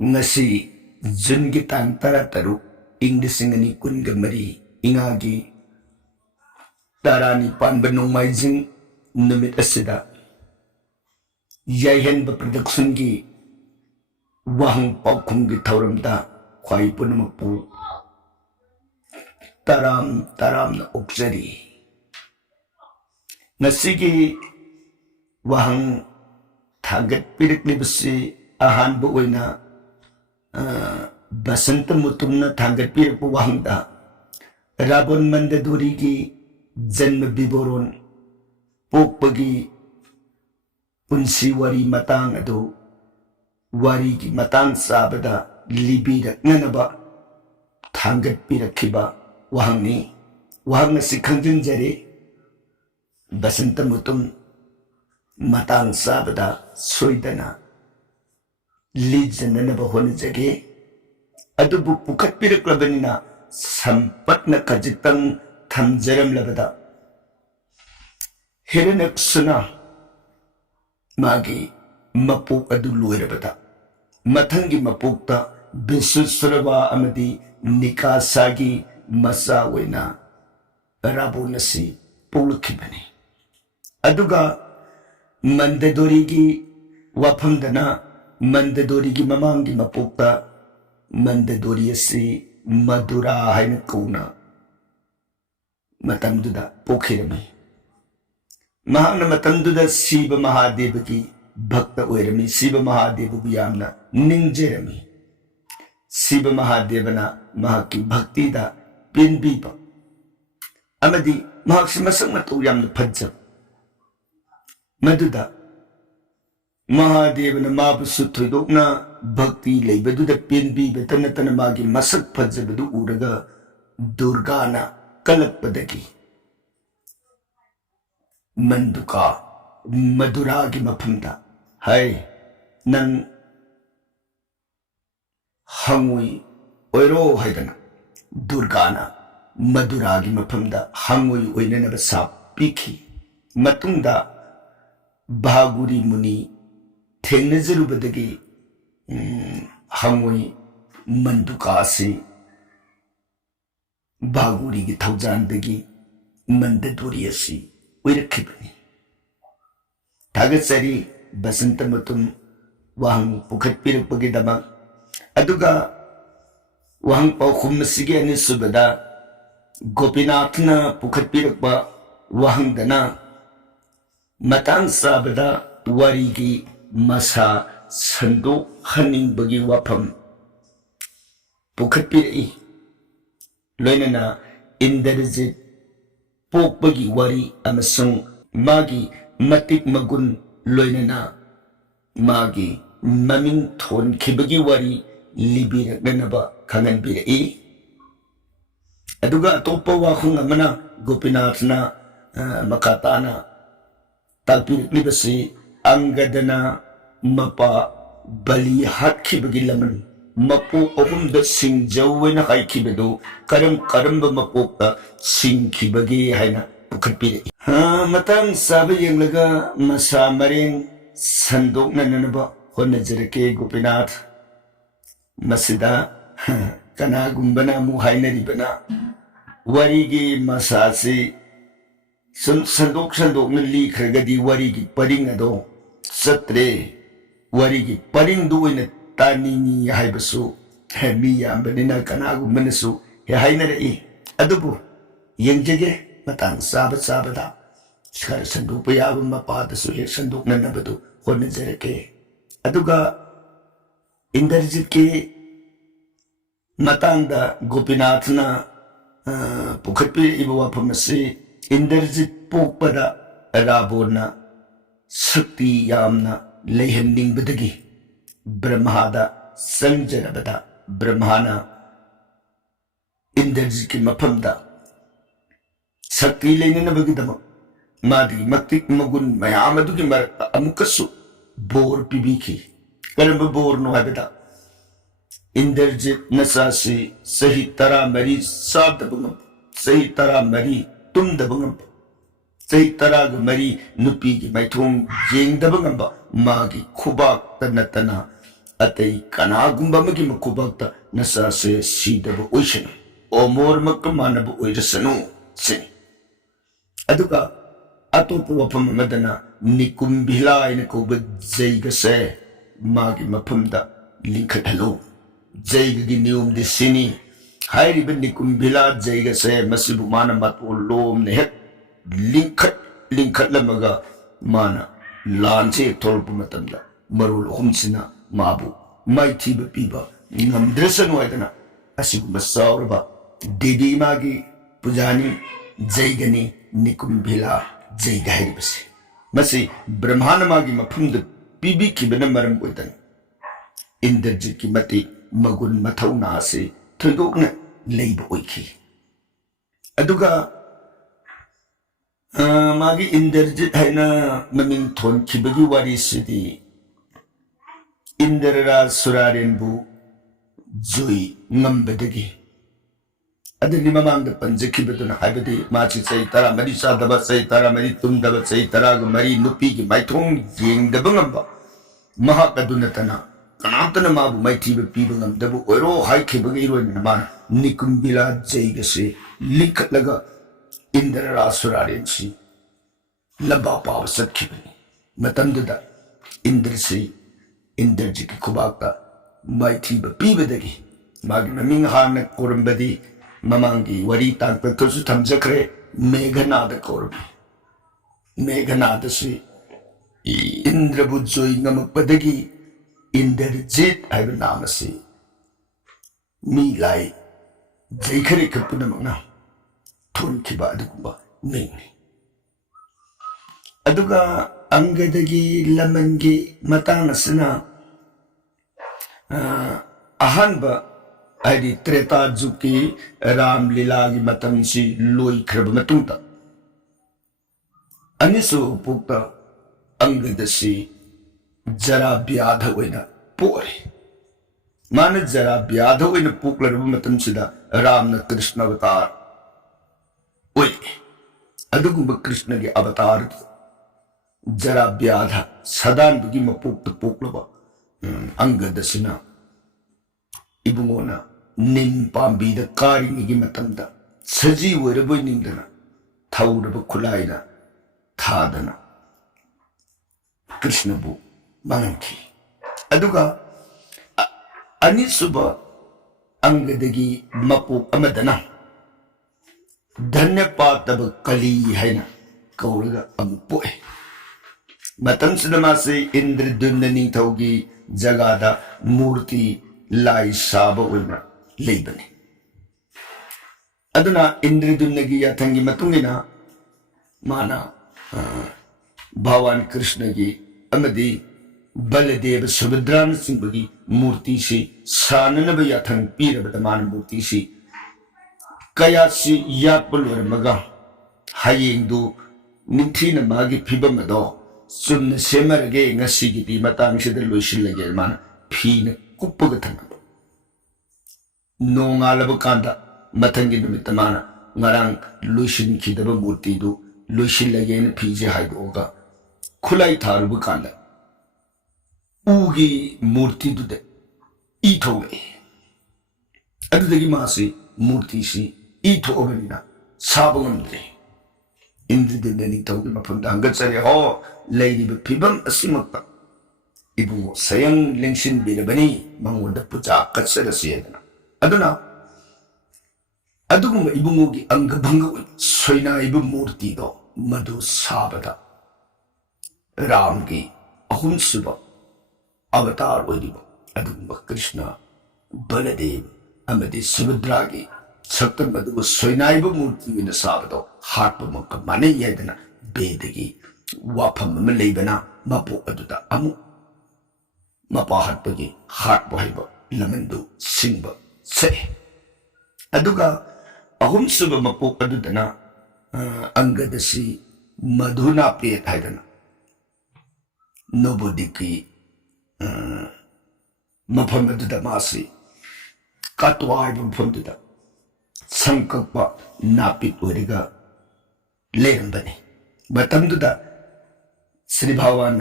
ngasi Jungi tang taru ing disingani kun gamari ingagi tarani pan benung maijing numit asida yaihen ba production gi wahang paukum gi thauramda khwai punamapu taram na okjari ngasigi wahang thagat pirik libsi ahan bu oina basanta mutumna thangat pirik bu wahangda rabon mandaduri gi janma biboron pokpagi punsi wari matang ado wari gi matang sabada libirak nanaba thangat pirak khiba wahangni wahang si khangjinjare basanta mutum matang sabada soidana lijjananaba honjage adubu pukhatpiraklabanina sampatna khajitang thamjaramlabada Hiranaksuna magi mapuk adu loirabada mathangi mapukta Bisusrava amadi nikasagi masa wena rabonasi pulkhibani aduga mandadorigi wafamdana mandadorigi mamangi mapukta mandadori asi madura haina kauna matamduda pokhirami mahana matamduda Siva Mahadevagi bhakta oirami Siva Mahadevagi yamna ningjerami Siva Mahadevana mahaki bhakti da pinbiba amadi mahaksi masak matu yamna phajjab maduda Mahadevana mabusu thoidokna bhakti leibaduda pinbiba tanatana magi masak phajjabadu uraga Durgana kalakpadagi Manduka Maduragi mapamda hai nang hangui oiro haidana Durgana Maduragi mapamda hangui oinanaba sapiki matungda Bhaguri Muni thengnazarubadagi hangui Mandukasi Bhaguri gi thaujandagi mandaduri asi oirakhibani thagatsari basanta mutum wahang pukhatpirakpagidamak aduga wahang paukhum masigi anisubada Gopinathna pukhatpirakpa wahangdana matang sabada warigi masa sandok haningbagi wafam pukhatpirai loinana Indrajit pokpagi wari amasung magi matik magun loinana magi maming thon khibagi wari libiraknanaba khanganbirai aduga atopa wakhung amana Gopinathna makatana talpiriklibasi Angadana mapa bali hakhibagi laman mapu ohumda singjawena haikhibedu karamba mapokta singkhibagi haina pukhatpire matang sabe yenglaga masa mareng sandokna nanaba honnajarake Gopinath masida kana gumbana mu hainaribana warigi masasi sandok na likragadi warigi paring ado satre warigi paring duina tani haibasu mi yambanina kanagu manasu ya hainare adubu yengjage matang sabada skar sanduk payabu mapadasu he sanduk nanabadu honnajarake aduga Indrajit ke matangda Gopinathna pukhatpi iba wafamasi Indrajit pokpada Rabona Sakti yamna leihanningbadagi Brahmada sanjarabada Brahmana Indrajit ki mapamda Sakti leinanabagidama madi maktik magun mayamadugi marakta amukasu bor pibiki karamba bor no habida Indrajit nasasi sahi tara mari sabdabangam sahi tara mari tumdabangam sahi tara mari nupi ki maithong jengdabangamba magi khubak tanatana अतई कनागुंबा मगी मकुबक्ता नसा से सीदब ओइसनु ओमोर मक्क मानब ओइरसनु सिनी अदुगा अतोप वफम मदना निकुंभिला इन कोब जैगसे मागी मफमदा लिंखटहलो जैगगी नियम दि सिनी हाइरिब निकुंभिला जैगसे मसिबु माना मतो लोम ने हेक लिंखट लमगा माना लांचे थोरप मतमदा मरुल हुमसिना माबु माइथीब पीबा ngам드르선 와이드나 असिगुम सावरबा देवी मागी पुजानी जैगनी निकुंभिला जैग हाइरिबसे मसी ब्रह्मांड मागी मफुमद पीबी किबन मरम ओइदन इंद्रजित की मति मगुन मथौना से थोइदोकना लेब ओइखी अदुगा मागी इंद्रजित हैना ममिंग थोन खिबगी वारी सिदी इंद्रराज सुरारेनबु जोई ngambedagi adini mamang panjekibeduna haibedi machi sei tara mari sadaba sei tara mari tumdaba sei tara ga mari nupi gi maithong yengdaba ngamba mahakaduna tana kanamtana mabu maithiba piba ngamdabu oiro haikibagi iroina man nikumbila jeigase likhatlaga indra surarensi laba pawa satkibani matamduda indrasi Indraji की खुबाक्ता माइथी पीबदगी मागी ममिंग हारना कोरंबदी ममांगी worry तांपतुसु थमजखरे Meghnad Korbi Meghnad से इंद्रबुजोई नमपदगी Indrajit HYBE नाम से मी लाई जैखरे खपुनमना थोनखिबा अदुगुबा मेंगनी अदुगा अंगदगी लमनगी मतांग असना अहनबा हाइदी त्रेता जुकी राम लीला की मतंसी लोई खरब मतुंता अनिसु पुक्ता अंगदसी जरा ब्याध होइना पोरे मान जरा ब्याध होइना पुक्लरब मतंसिदा राम न कृष्ण अवतार ओइ अदुगुब कृष्ण के अवतार जरा ब्याधा सदान बुगी मपुक्त पोक्लबा अंगदसिना इबुंगोना निम पांबीदा कारिंगी मतमदा सजी वरबोय निंदना थाउरब खुलाइना थादना कृष्णबु मांगखी अदुगा अनिसुबा अंगदगी मपु अमदना धन्यपातब कली हैना कौरगा अमुपोए मतंसदमासे इंद्रदुम्न निंथौगी जगादा मूर्ति लाई साब ओइना लेबने अदुना इंद्रदुम्नगी याथंगी मतुंगिना माना भगवान कृष्ण की अमदी बलदेव सुभद्रान सिंहगी मूर्ति से साननब याथंग पीरबद मान मूर्ति से कया से यापलवर मगा हायेंदु निंथीन मागी फिबम दो चुम्न सेमरगे ngasigi디 matangsida loisilage man phine kuppaga thang nongalaba kanda mathangi numit mana ngarang loisin khidaba murti du loisilage ne phije haidoga khulai tharubu kanda ugi murti du de I thoge adudagi masi murti si I thoganina sabangamde इंद्रदेवनी तौगे मफमदा हंगचरे हो लेरिब फिबम असिमक्ता इबुंगो सयंग लेंगसिन बिरबनी मंगोंदा पूजा कचरसियदना अदुना अदुगुम इबुंगोगी अंगभंग सोइना इबु मूर्ति दो मधु साबदा राम की अहुंसुब अवतार ओइरिब अदुगुम कृष्ण बलदेव अमदि सुभद्रा की सक्तन मधु सोइनाइब मूर्ति win साबदो हाट मक माने यादना बेदगी वाफम म लेबना मपो अदुदा अमु मपा हटपगी हाट बहाइब लमंदु सिंब से अदुगा अहुम सुब मपो अदुदना अंगदसी मधुना पेट हाइदना नोबोदिकी मफम अदुदा मासी काटवाइब मफमदुदा संकल्प नापित ओरिगा लेरंबने मतमदुदा श्री भगवान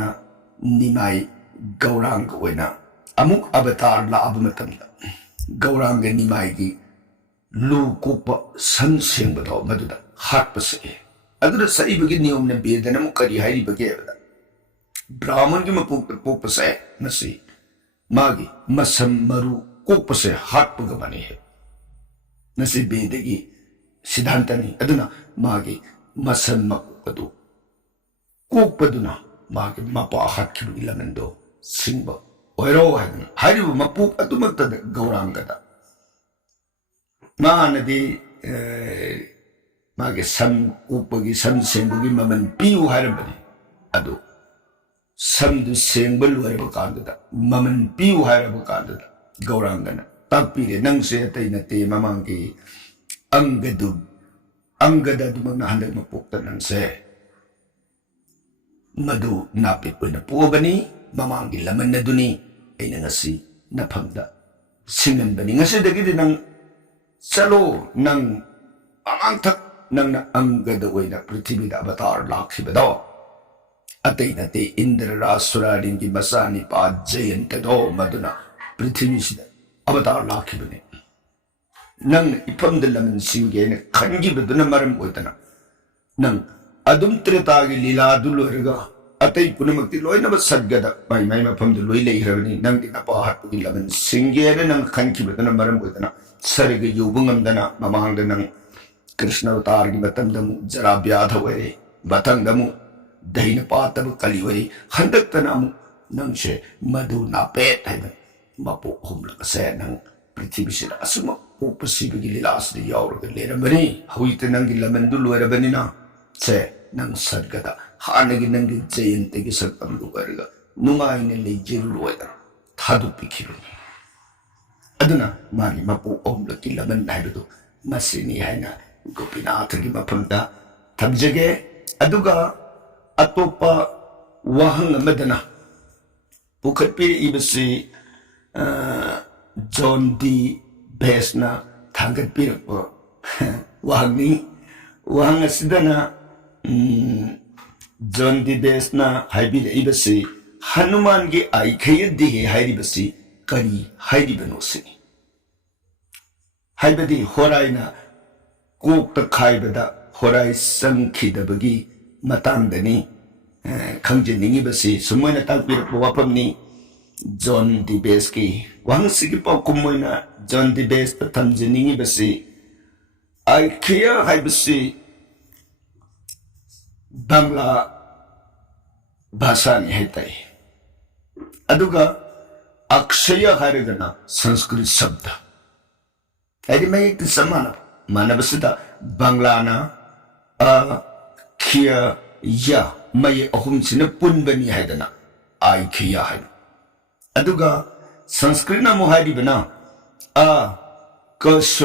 निमाई गौरांग ओइना अमुक अवतार लाभ मतमदा गौरांग निमाई लू कोप सन सेंबदो मदुदा हाटपसे अदुदा सईबगी नियम ने बेदन अमुक करी हाइरिबगे ब्राह्मण की मपुक पोपसे नसी मागी मसम मरु कोपसे हाटपग बने है नसी बेदगी सिद्धांतनी अदुना मागी मसम मपुकदु कोपदुना मागी मपा हाटखिबगी लमंदो सिंब ओइरो हाइदुना हाइरिबु मपुक अदुमक्तद गौरांगदा मानदी मागे सन कोपगी सन सेंबगी ममन पियु हाइरबनी अदु समदु सेंबल वरब कांददा ममन पियु हाइरब कांददा गौरांगना ताकपीरे नंगसे अतै नते ममांगी अंगदा दुमंगना हंदक मपोक्ता नंगसे मधु नापित ओइना पोबनी ममांगी लमनदुनी ऐना ngasi नफमदा सिंगनबनी ngasi नंग चलो नंग ममांग थक नंगना अंगदा ओइना पृथ्वीदा अवतार लाखिबदो अतै नते इंद्र रासुरारिंगी मसानी पा जयंतदो मदुना पृथ्वी सिदा अवतार लाखिबने नंग इफमद लमन सिंगेने खंगिबदुना मरम ओइतना नंग अदुम त्रेतागी लीला दुलोरगा अतै पुनमक्ति लोइनब सद्गदा माइ माइ मफमद लोइ लेहिरबनी नंग दिना पाहतुगी लमन सिंगेने नंग खंगिबदुना मरम ओइतना सरग युबंगमदना ममांगद नंग कृष्ण अवतार की मतमदमु जरा व्याध वरे बतंगमु दहीन पातब कली वरी हंदक्तनामु नंगसे मधु नापेत है मपो हुमलकसे नंग पृथ्वी से असुम पोपसिबगी लीलासदि यावरग लेरबनी हवित नंगी लमंदु लोरबनिना से नंग सद्गदा हानगी नंगी जयंतगी सत्तमदु वरगा नुंगाइने लेजिरु लोयदा थादु पिखिबनी अदुना मागी मपो ओमलकी लमन हाइबदु मसिनी हाइना गोपीनाथगी मफमदा थमजगे अदुगा अतोपा वहंग मदना पुखटपी इबसी जॉन डी बेसना थांगत पिरप वहंगनी वहंग सिदना जॉन डी बेसना हाइबिर इबसी हनुमान की आइखय दिहे हाइरिबसी करी हाइरिबनोसी हाइबदी होराइना कोक खाइबदा होराइ संखिदबगी मतंगदनी खंजनिंगिबसी सुमोइना ताकपिरप वाफमनी जॉन डी बेस की वहंसिगी पाकुमोइना जॉन डी बेस त थमजनिंगिबसी आइखिया हाइबसी बांग्ला भाषा नि हैताई अदुगा अक्षय हाइरगना संस्कृत शब्द हाइदि मयेक समान मानबसिदा बांग्लाना अ खिया या मय अहुमसिना पुनबनी हाइदना आई खिया हाइ अदुगा संस्कृतना मुहाइरिबना अ कस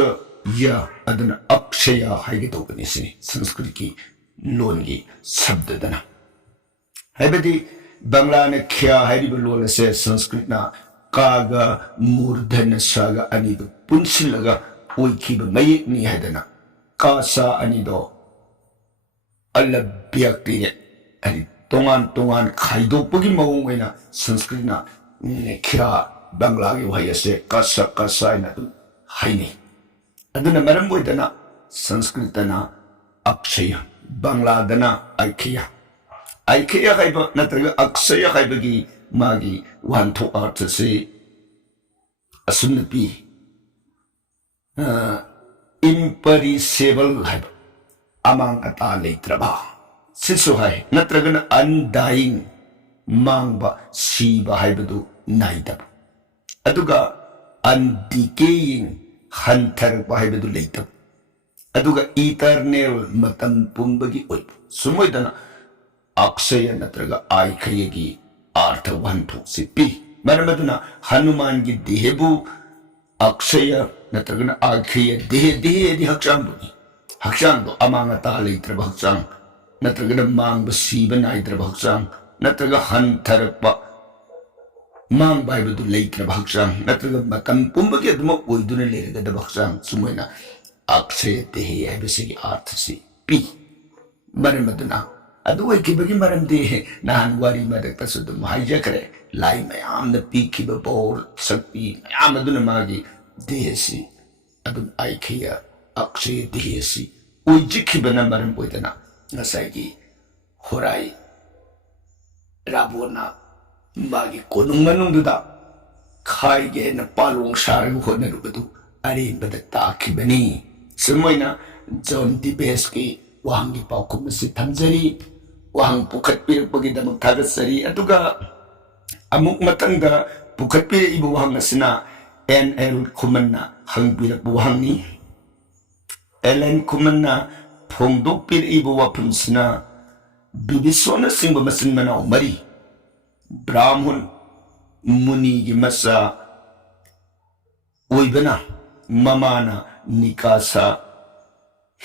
या अदना अक्षय हाइगे तोबनी सिनी संस्कृत की लोन की शब्ददना हाइबदी बांग्लाना खिया हाइरिब लोन से संस्कृतना कागा मूर्धन सागा अनिदो पुनसिलगा ओइखिब मयेकनी हाइदना कासा अनिदो अलब्यक्ति अरे तोंगान तोंगान खाइदोपगी मौंग ओइना संस्कृतना खिया बांग्ला की वहय से कसा कसा इन हाइनी अदुना मरम ओइदना संस्कृतना अक्षय बांग्लादना आइखिया आइखिया हाइब नत्रगा अक्षय हाइबगी मागी वान्थो अर्थ से असुनपी इम्परिसेबल हाइब अमांग अता लेत्रबा सिसु हाइ नत्रगन अनडाइंग मांगबा सीबा हाइबदु नाइदब अदुगा अनडिकेइंग हंथरबा हाइबदु लेतब अदुगा इटर्नल मतम पुंबगी ओइब सुमोइदना अक्षय नत्रगा आइखयगी अर्थ वंथो सिपी मरमदुना हनुमान की देहबु अक्षय नत्रगन आखिय देह देह दि हक्चांगबुनी हक्चांगदो अमांग अता लेत्रबा हक्चांग नत्रगन मांग सीब नाइद्रबा हक्चांग नत्रगा हंथरबा मांग बाइबदु लेत्रबा हक्चांग नत्रगा मतम पुंबगी अदम ओइदुना लेरगदबा हक्चांग सुमोइना अक्षय देह हाइबसिगी अर्थ सि पी मरमदुना ꯑꯗꯨ ꯑꯣꯏꯈꯤꯕꯒꯤ ꯃꯔꯝꯗꯤ ꯅꯍꯥꯟ ꯋꯥꯔꯤ ꯃꯔꯛꯇꯁꯨ ꯑꯗꯨꯝ ꯍꯥꯏꯖꯈ꯭ꯔꯦ ꯂꯥꯏ ꯃꯌꯥꯝꯅ ꯄꯤꯈꯤꯕ ꯄꯥꯋꯔ ꯁꯛꯇꯤ ꯃꯌꯥꯝ ꯑꯗꯨꯅ ꯃꯥꯒꯤ ꯗꯦꯍꯁꯤ ꯑꯗꯨꯝ ꯑꯥꯏꯈꯤꯌ ꯑꯛꯁꯦ ꯗꯦꯍꯁꯤ ꯑꯣꯏꯖꯈꯤꯕꯅ ꯃꯔꯝ ꯑꯣꯏꯗꯅ ꯉꯁꯥꯏꯒꯤ ꯍꯣꯔꯥꯏ ꯔꯥꯕꯣꯟꯅ ꯃꯥꯒꯤ ꯀꯣꯅꯨꯡ ꯃꯅꯨꯡꯗꯨꯗ ꯈꯥꯏꯒꯦꯅ ꯄꯥꯂꯣꯡ ꯁꯥꯔꯒ ꯍꯣꯠꯅꯔꯨꯕꯗꯨ ꯑꯔꯦꯝꯕꯗ ꯇꯥꯈꯤꯕꯅꯤ ꯁꯨꯝꯃꯥꯏꯅ ꯖꯣꯟ ꯗꯤꯕꯦꯁꯀꯤ ꯋꯥꯍꯪꯒꯤ ꯄꯥꯎꯈꯨꯝ ꯑꯁꯤ ꯊꯝꯖꯔꯤ ꯋꯥꯍꯪ ꯄꯨꯈꯠꯄꯤꯔꯛꯄꯒꯤꯗꯃꯛ ꯊꯥꯒꯠꯆꯔꯤ ꯑꯗꯨꯒ ꯑꯃꯨꯛ ꯃꯊꯪꯗ ꯄꯨꯈꯠꯄꯤꯔꯛꯏꯕ ꯋꯥꯍꯪ ꯑꯁꯤꯅ NL ꯈꯨꯃꯟꯅ ꯍꯪꯕꯤꯔꯛꯄ ꯋꯥꯍꯪꯅꯤ LN ꯈꯨꯃꯟꯅ ꯐꯣꯡꯗꯣꯛꯄꯤꯔꯛꯏꯕ ꯋꯥꯐꯝꯁꯤꯅ ꯕꯤꯕꯤꯁꯣꯅꯆꯤꯡꯕ ꯃꯆꯤꯟ ꯃꯅꯥꯎ ꯃꯔꯤ ꯕ꯭ꯔꯥꯍ꯭ꯃꯟ ꯃꯨꯅꯤꯒꯤ ꯃꯆꯥ ꯑꯣꯏꯕꯅ ꯃꯃꯥꯅ ꯅꯤꯀꯥꯁꯥ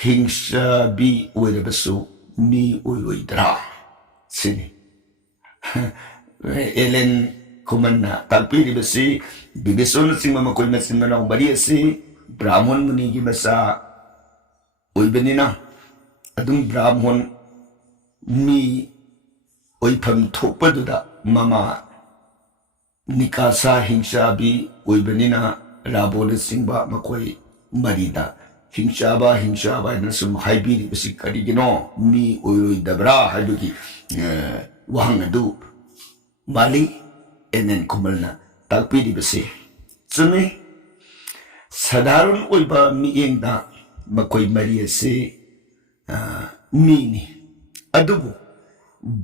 ꯍꯤꯡꯁꯥꯕꯤ ꯑꯣꯏꯔꯕꯁꯨ ꯃꯤ ꯑꯣꯏꯔꯣꯏꯗ꯭ꯔꯥ ꯁꯤꯅꯤ ꯑꯦꯂꯦꯟ ꯈꯨꯃꯟꯅ ꯇꯥꯛꯄꯤꯔꯤꯕꯁꯤ ꯕꯤꯕꯤꯁꯣꯅꯆꯤꯡꯕ ꯃꯈꯣꯏ ꯃꯆꯤꯟ ꯃꯅꯥꯎ ꯃꯔꯤ ꯑꯁꯤ ꯕ꯭ꯔꯥꯍ꯭ꯃꯟ ꯃꯨꯅꯤꯒꯤ ꯃꯆꯥ ꯑꯣꯏꯕꯅꯤꯅ ꯑꯗꯨꯝ ꯕ꯭ꯔꯥꯍ꯭ꯃꯟ ꯃꯤ ꯑꯣꯏꯐꯝ ꯊꯣꯛꯄꯗꯨꯗ ꯃꯃꯥ ꯅꯤꯀꯥꯁꯥ ꯍꯤꯡꯁꯥꯕꯤ ꯑꯣꯏꯕꯅꯤꯅ ꯔꯥꯕꯣꯅꯆꯤꯡꯕ ꯃꯈꯣꯏ ꯃꯔꯤꯗ ꯍꯤꯡꯁꯥꯕ ꯍꯥꯏꯅ ꯁꯨꯝ ꯍꯥꯏꯕꯤꯔꯤꯕꯁꯤ ꯀꯔꯤꯒꯤꯅꯣ ꯃꯤ ꯑꯣꯏꯔꯣꯏꯗꯕ꯭ꯔꯥ ꯍꯥꯏꯕꯒꯤ ꯋꯥꯍꯪ ꯑꯗꯨ ꯃꯥꯜꯂꯤ NN ꯈꯨꯃꯟꯅ ꯇꯥꯛꯄꯤꯔꯤꯕꯁꯤ ꯆꯨꯝꯃꯤ ꯁꯙꯥꯔꯟ ꯑꯣꯏꯕ ꯃꯤꯠꯌꯦꯡꯗ ꯃꯈꯣꯏ ꯃꯔꯤ ꯑꯁꯤ ꯃꯤꯅꯤ ꯑꯗꯨꯕꯨ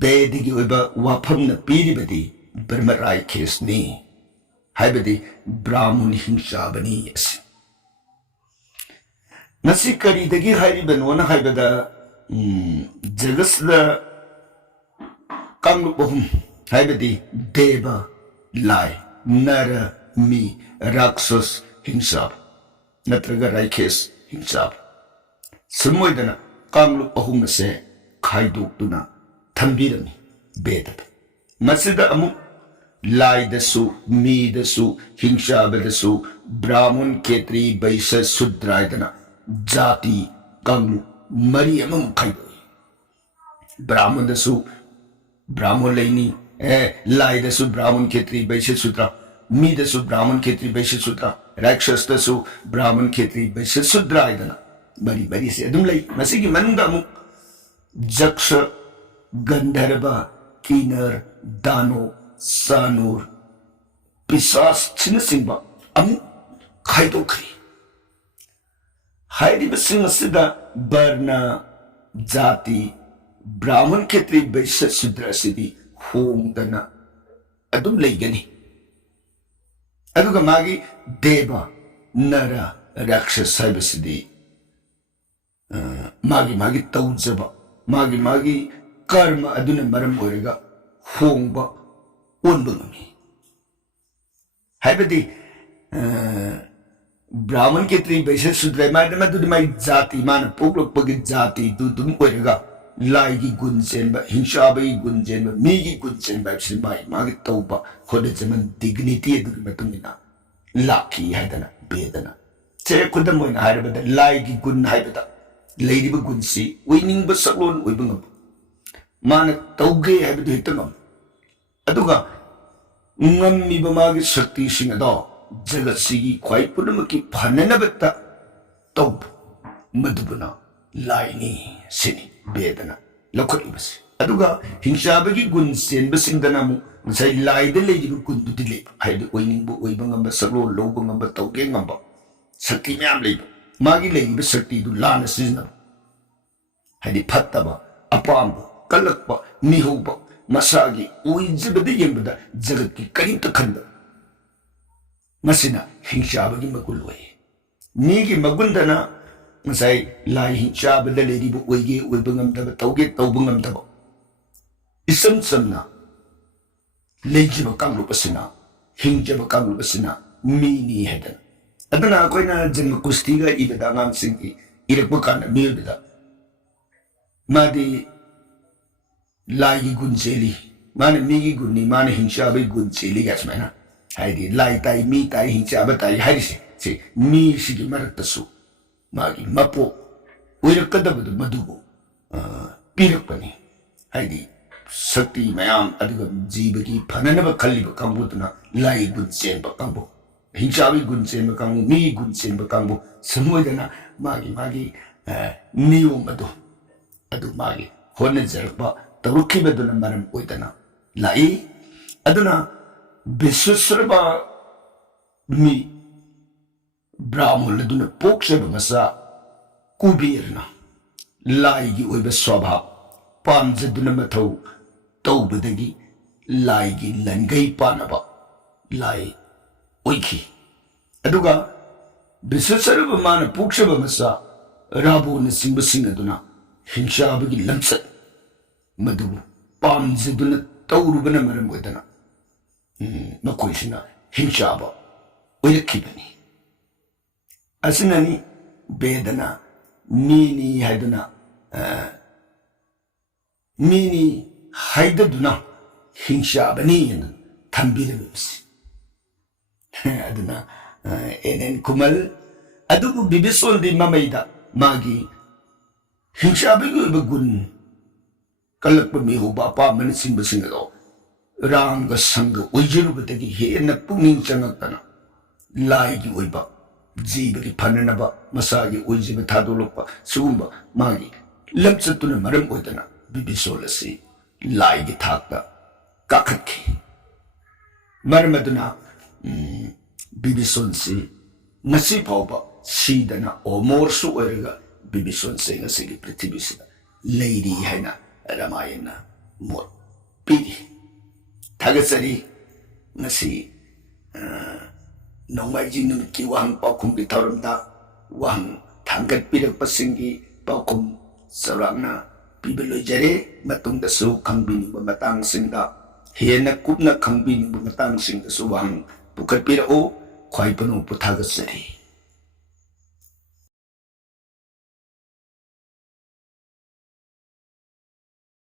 ꯕꯦꯗꯒꯤ ꯑꯣꯏꯕ ꯋꯥꯐꯝꯅ ꯄꯤꯔꯤꯕꯗꯤ ꯕ꯭ꯔꯍ꯭ꯃꯔꯥꯏꯈꯦꯁꯅꯤ ꯍꯥꯏꯕꯗꯤ ꯕ꯭ꯔꯥꯍ꯭ꯃꯟ ꯍꯤꯡꯁꯥꯕꯅꯤ ꯑꯁꯤ ꯉꯁꯤ ꯀꯔꯤꯗꯒꯤ ꯍꯥꯏꯔꯤꯕꯅꯣꯅ ꯍꯥꯏꯕꯗ ꯖꯒꯠꯁꯤꯗ ꯀꯥꯡꯂꯨꯞ ꯑꯍꯨꯝ ꯍꯥꯏꯕꯗꯤ ꯗꯦꯕ ꯂꯥꯏ ꯅꯔ ꯃꯤ ꯔꯥꯛꯁꯁ ꯍꯤꯡꯁꯥꯕ ꯅꯠꯇ꯭ꯔꯒ ꯔꯥꯏꯈꯦꯁ ꯍꯤꯡꯁꯥꯕ ꯁꯨꯝꯃꯣꯏꯗꯅ ꯀꯥꯡꯂꯨꯞ ꯑꯍꯨꯝ ꯑꯁꯦ ꯈꯥꯏꯗꯣꯛꯇꯨꯅ ꯊꯝꯕꯤꯔꯝꯃꯤ ꯕꯦꯗꯗ ꯃꯁꯤꯗ ꯑꯃꯨꯛ ꯂꯥꯏꯗꯁꯨ ꯃꯤꯗꯁꯨ ꯍꯤꯡꯁꯥꯕꯗꯁꯨ ꯕ꯭ꯔꯥꯍ꯭ꯃꯟ ꯈꯦꯇ꯭ꯔꯤ ꯕꯩꯁ꯭ꯌ ꯁꯨꯗ꯭ꯔ ꯍꯥꯏꯗꯅ ꯖꯥꯇꯤ ꯀꯥꯡꯂꯨꯞ ꯃꯔꯤ ꯑꯃꯃꯨꯛ ꯈꯥꯏꯗꯣꯛꯏ ꯕ꯭ꯔꯥꯍ꯭ꯃꯟꯗꯁꯨ ꯕ꯭ꯔꯥꯍ്മꯟ ꯂꯩꯅꯤ ꯂꯥꯏꯗꯁꯨ ꯕ꯭ꯔꯥꯍ്ꯃꯟ ꯈꯦꯇ꯭ꯔꯤ ꯕꯩꯁ꯭ꯌ ꯁꯨꯗ꯭ꯔ ꯃꯤꯗꯁꯨ ꯕ꯭ꯔꯥꯍ്മꯟ ꯈꯦꯇ꯭ꯔꯤ ꯕꯩꯁ꯭ꯌ ꯁꯨꯗ꯭ꯔ ꯔꯥꯛꯁꯁꯇꯁꯨ ꯕ꯭ꯔꯥꯍ്മꯟ ꯈꯦꯇ꯭ꯔꯤ ꯕꯩꯁ꯭ꯌ ꯁꯨꯗ꯭ꯔ ꯍꯥꯏꯗꯅ ꯃꯔꯤꯁꯦ ꯑꯗꯨꯝ ꯂꯩ ꯃꯁꯤꯒꯤ ꯃꯅꯨꯡꯗ ꯑꯃꯨꯛ ꯖꯛꯁ ꯒꯟꯙꯔꯕ ꯀꯤꯅꯔ ꯗꯥꯅꯣ ꯁꯥꯅꯨꯔ ꯄꯤꯁꯥꯆꯅꯆꯤꯡꯕ ꯑꯃꯨꯛ ꯈꯥꯏꯗꯣꯛꯈ꯭ꯔꯤ ꯍꯥꯏꯔꯤꯕꯁꯤꯡ ꯑꯁꯤꯗ ꯕꯔꯅ ꯖꯥꯇꯤ ꯕ꯭ꯔꯥꯍ്മꯟ ꯈꯦꯇ꯭ꯔꯤ ꯕꯩꯁ꯭ꯌ ꯁꯨꯗ꯭ꯔ ꯑꯁꯤꯗꯤ ꯍꯣꯡꯗꯅ ꯑꯗꯨꯝ ꯂꯩꯒꯅꯤ ꯑꯗꯨꯒ ꯃꯥꯒꯤ ꯗꯦꯕ ꯅꯔ ꯔꯥꯛꯁꯁ ꯍꯥꯏꯕꯁꯤꯗꯤ ꯃꯥꯒꯤ ꯇꯧꯖꯕ ꯃꯥꯒꯤ ꯀꯔꯃ ꯑꯗꯨꯅ ꯃꯔꯝ ꯑꯣꯏꯔꯒ ꯍꯣꯡꯕ ꯑꯣꯟꯕ ꯉꯝꯃꯤ ꯍꯥꯏꯕꯗꯤ ꯕ꯭ꯔꯥꯍ്മꯟ ꯈꯦꯇ꯭ꯔꯤ ꯕꯩꯁ꯭ꯌ ꯁꯨꯗ꯭ꯔ ꯃꯗꯨꯗꯤ ꯃꯥꯒꯤ ꯖꯥꯇꯤ ꯃꯥꯅ ꯄꯣꯛꯂꯛꯄꯒꯤ ꯖꯥꯇꯤꯗꯨ ꯑꯗꯨꯝ ꯑꯣꯏꯔꯒ ꯂꯥꯏꯒꯤ ꯒꯨꯟ ꯆꯦꯟꯕ ꯍꯤꯡꯁꯥꯕꯒꯤ ꯒꯨꯟ ꯆꯦꯟꯕ ꯃꯤꯒꯤ ꯒꯨꯟ ꯆꯦꯟꯕ ꯍꯥꯏꯕꯁꯤ ꯃꯥꯒꯤ ꯇꯧꯕ ꯍꯣꯠꯅꯖꯃꯟ ꯗꯤꯒꯅꯤꯇꯤ ꯑꯗꯨꯒꯤ ꯃꯇꯨꯡ ꯏꯟꯅ ꯂꯥꯛꯈꯤ ꯍꯥꯏꯗꯅ ꯕꯦꯗꯅ ꯁꯦ ꯈꯨꯗꯝ ꯑꯣꯏꯅ ꯍꯥꯏꯔꯕꯗ ꯂꯥꯏꯒꯤ ꯒꯨꯟ ꯍꯥꯏꯕꯗ ꯂꯩꯔꯤꯕ ꯒꯨꯟꯁꯤ ꯑꯣꯏꯅꯤꯡꯕ ꯁꯛꯂꯣꯟ ꯑꯣꯏꯕ ꯉꯝꯕ ꯃꯥꯅ ꯇꯧꯒꯦ ꯍꯥꯏꯕꯗꯨ ꯍꯦꯛꯇ ꯉꯝꯕ ꯑꯗꯨꯒ ꯉꯝꯃꯤꯕ ꯃꯥꯒꯤ ꯁꯛꯇꯤꯁꯤꯡ ꯑꯗꯣ ꯖꯒꯠꯁꯤꯒꯤ ꯈ꯭ꯋꯥꯏ ꯄꯨꯝꯅꯃꯛꯀꯤ ꯐꯅꯅꯕꯇ ꯇꯧꯕ ꯃꯗꯨꯕꯨꯅ ꯂꯥꯏꯅꯤ ꯁꯤꯅꯤ ꯕꯦꯗꯅ ꯂꯧꯈꯠꯂꯤꯕꯁꯤ ꯑꯗꯨꯒ ꯍꯤꯡꯁꯥꯕꯒꯤ ꯒꯨꯟ ꯆꯦꯟꯕꯁꯤꯡꯗꯅ ꯑꯃꯨꯛ ꯉꯁꯥꯏ ꯂꯥꯏꯗ ꯂꯩꯔꯤꯕ ꯒꯨꯟꯗꯨꯗꯤ ꯂꯩꯕ ꯍꯥꯏꯕꯗꯤ ꯑꯣꯏꯅꯤꯡꯕ ꯑꯣꯏꯕ ꯉꯝꯕ ꯁꯛꯂꯣꯟ ꯂꯧꯕ ꯉꯝꯕ ꯇꯧꯒꯦ ꯉꯝꯕ ꯁꯛꯇꯤ ꯃꯌꯥꯝ ꯂꯩꯕ ꯃꯥꯒꯤ ꯂꯩꯔꯤꯕ ꯁꯛꯇꯤꯗꯨ ꯂꯥꯟꯅ ꯁꯤꯖꯤꯟꯅꯕ ꯍꯥꯏꯗꯤ ꯐꯠꯇꯕ ꯑꯄꯥꯝꯕ ꯀꯜꯂꯛꯄ ꯃꯤꯍꯧꯕ ꯃꯁꯥꯒꯤ ꯑꯣꯏꯖꯕꯗ ꯌꯦꯡꯕꯗ ꯖꯒꯠꯀꯤ ꯀꯔꯤꯝꯇ ꯈꯟꯗꯕ ꯃꯁꯤꯅ ꯍꯤꯡꯁꯥꯕꯒꯤ ꯃꯒꯨꯟ ꯑꯣꯏ ꯃꯤꯒꯤ ꯃꯒꯨꯟꯗꯅ ꯉꯁꯥꯏ ꯂꯥꯏ ꯍꯤꯡꯁꯥꯕꯗ ꯂꯩꯔꯤꯕ ꯑꯣꯏꯒꯦ ꯑꯣꯏꯕ ꯉꯝꯗꯕ ꯇꯧꯒꯦ ꯇꯧꯕ ꯉꯝꯗꯕ ꯏꯆꯝ ꯆꯝꯅ ꯂꯩꯖꯕ ꯀꯥꯡꯂꯨꯞ ꯑꯁꯤꯅ ꯍꯤꯡꯖꯕ ꯀꯥꯡꯂꯨꯞ ꯑꯁꯤꯅ ꯃꯤꯅꯤ ꯍꯥꯏꯗꯅ ꯑꯗꯨꯅ ꯑꯩꯈꯣꯏꯅ ꯖꯟꯃ ꯀꯨꯁꯇꯤꯒ ꯏꯕꯗ ꯑꯉꯥꯡꯁꯤꯡꯒꯤ ꯏꯔꯛꯄ ꯀꯥꯟꯗ ꯃꯤꯑꯣꯏꯕꯗ मादी लाइगी गुण चेली माने मीगी गुन्नी माने हिंसा बई गुण चेली गैस में ना हाइडी लाई ताई मी ताई हिंसा बताई हाइडी से मी सिगी मरक तसु मागी मपो उइरक कदबदु मधुबो पीरक पनी हाइदी शक्ति मयाम अदुगा जीवगी फननब खल्लिब कांगबुदुना लाई गुण चेनब कांगबु हिंसाबी गुण चेनब कांगबु मी गुण चेनब कांगबु समोयदना मागी नियम अदु मागी होनजरबा तरुखिबदुना मरम ओइदना लाई अदुना विश्वसरबा मी ब्राह्मण अदुना पोक्सब मसा कुबेरना लाइगी ओइब स्वभाव पामजदुना मथौ तौबदगी लाइगी लनगई पानबा लाई ओइखी अदुगा विश्वसरब मान पोक्सब मसा राबोन सिंबसिंग अदुना हिंसाबगी लमसत मधु पामजदुना तौरुबना मरम ओइदना मकोइसिना हिंसाबा ओइरखिबनी असननी बेदना मीनी हाइदुना हिंसाबनी थंबिरबसी अदुना एनएन कुमल अदुगु बिबिसोलदि ममैदा मागी हिंसाबगी गुण कलप मिहुबा पामन सिंबसिंगदो रांग संग उइजरुबदगी हेन पुनिंग चंगतना लाइगी ओइबा जीवगी फननबा मसागी उइजिब थादोलपा सुगुंबा मागी लमचतुना मरम ओइदना बिबिसोलसी लाइगी थाकता काखतखी मरमदुना बिबिसोलसी ngasi phawba sidana omorsu oirga bibison se ngasi gi prithvi sida leiri haina ramayana mot piri थागसरी ngasi नोंमाई जी नुमित की वाहन पाकुम की थौरमदा वाहन थांगत पिरक पसिंगी पाकुम सरांगना पिबलोय जरे मतुंगदसु खंगबिनिबा मतंग सिंगदा हेना कुपना खंगबिनिबा मतंग सिंगदसु वाहन पुखत पिरओ ख्वाइपनु पुथागसरी